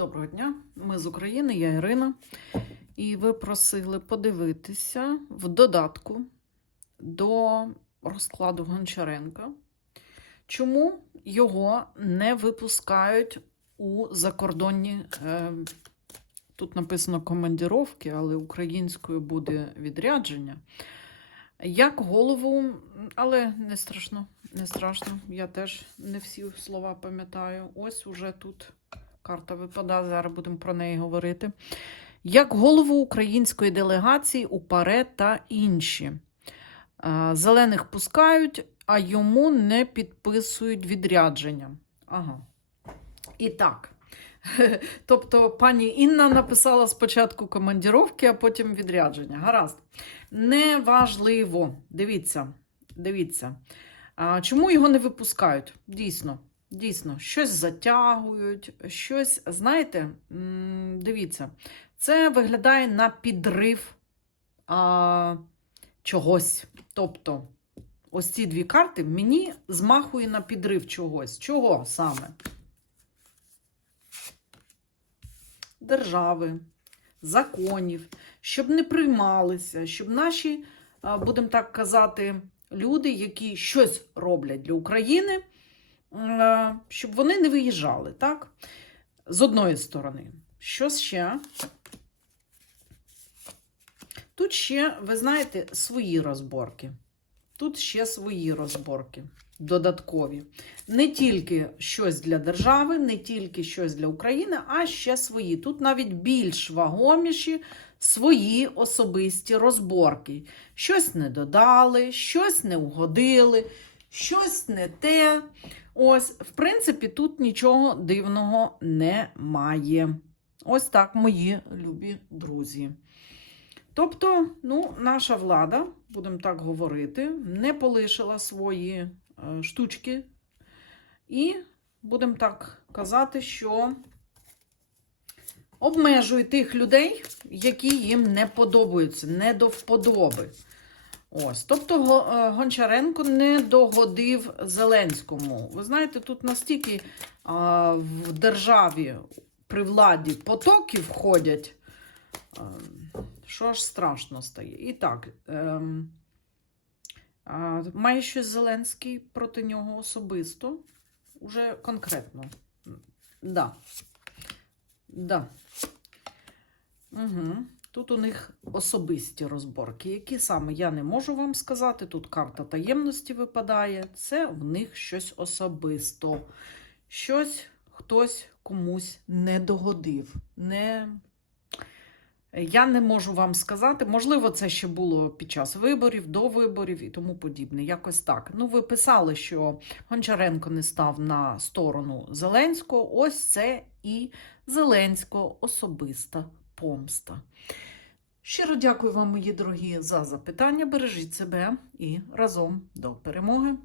Доброго дня, ми з України, я Ірина. І ви просили подивитися в додатку до розкладу Гончаренка, чому його не випускають у закордонні. Е, тут написано командіровки, але українською буде відрядження. Як голову, але не страшно, не страшно. Я теж не всі слова пам'ятаю. Ось уже тут карта випадає, зараз будемо про неї говорити. Як голову української делегації у ПАРЕ та інші. Е, Зелених пускають, а йому не підписують відрядження. Ага. І так. Тобто пані Інна написала спочатку командіровки, а потім відрядження. Гаразд. Неважливо. Дивіться, дивіться. Чому його не випускають? Дійсно, дійсно, щось затягують, щось, знаєте, дивіться, це виглядає на підрив а, чогось. Тобто, ось ці дві карти мені змахує на підрив чогось. Чого саме? Держави, законів, щоб не приймалися, щоб наші, будемо так казати, люди, які щось роблять для України, щоб вони не виїжджали, так? З одної сторони. Що ще? Тут ще, ви знаєте, свої розборки. Тут ще свої розборки додаткові. Не тільки щось для держави, не тільки щось для України, а ще свої. Тут навіть більш вагоміші свої особисті розборки. Щось не додали, щось не угодили, щось не те. Ось, в принципі, тут нічого дивного немає. Ось так, мої любі друзі. Тобто, ну, наша влада, будемо так говорити, не полишила свої е, штучки. І будемо так казати, що обмежує тих людей, які їм не подобаються, не до вподоби. Ось, тобто е, Гончаренко не догодив Зеленському. Ви знаєте, тут настільки а, в державі при владі потоки входять, а, що аж страшно стає. І так, ем, а, має щось Зеленський проти нього особисто, уже конкретно. Да. Да. Угу. Тут у них особисті розборки. Які саме я не можу вам сказати. Тут карта таємності випадає. Це в них щось особисто. Щось хтось комусь не догодив. Не... Я не можу вам сказати. Можливо, це ще було під час виборів, до виборів і тому подібне. Якось так. Ну, ви писали, що Гончаренко не став на сторону Зеленського. Ось це і Зеленського особиста помста. Щиро дякую вам, мої дорогі, за запитання. Бережіть себе і разом до перемоги.